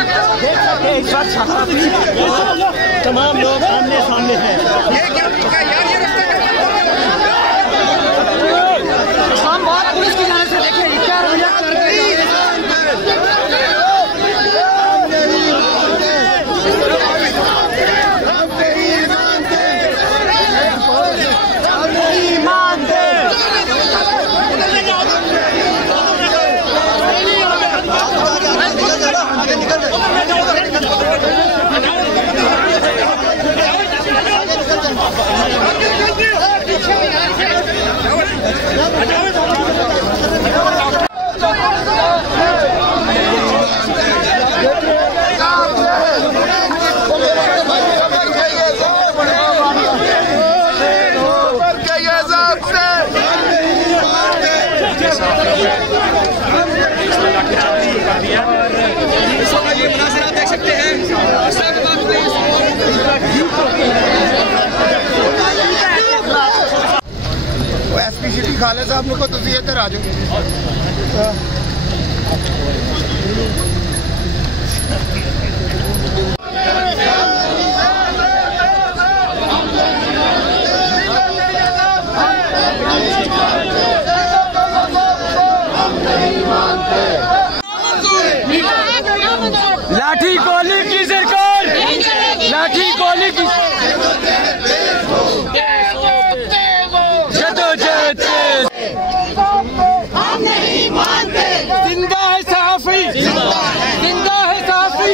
इस वक्त तमाम लोग आमने सामने हैं। हम बहुत पुलिस की जाने से देखें क्या रवैया कर रही है। देख सकते हैं एसपी सिटी खाले साहब को तुम इधर आ जाओ। लाठी गोली की सरकार, लाठी गोली की जदोजहद हम नहीं मानते। जिंदा है सहाफी, जिंदा है सहाफी।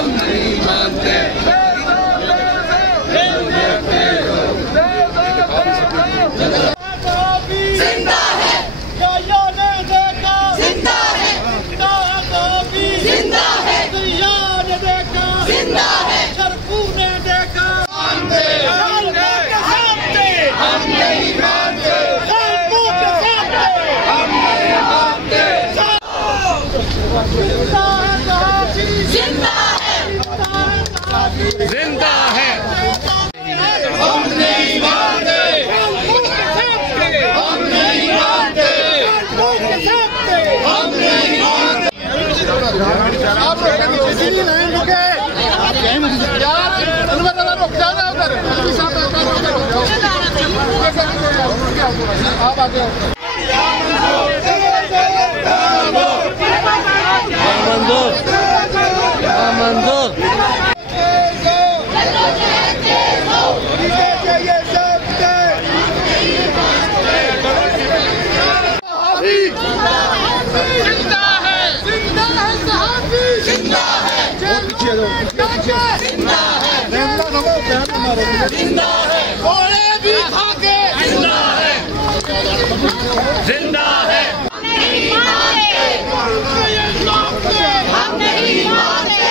हम नहीं मानते। जिंदा है हम नहीं मानते, हम नहीं मानते, हम नहीं मानते। आप लाइन रुके आप आगे मंजूर जिंदा है। हम नहीं मानते, हम नहीं मानते।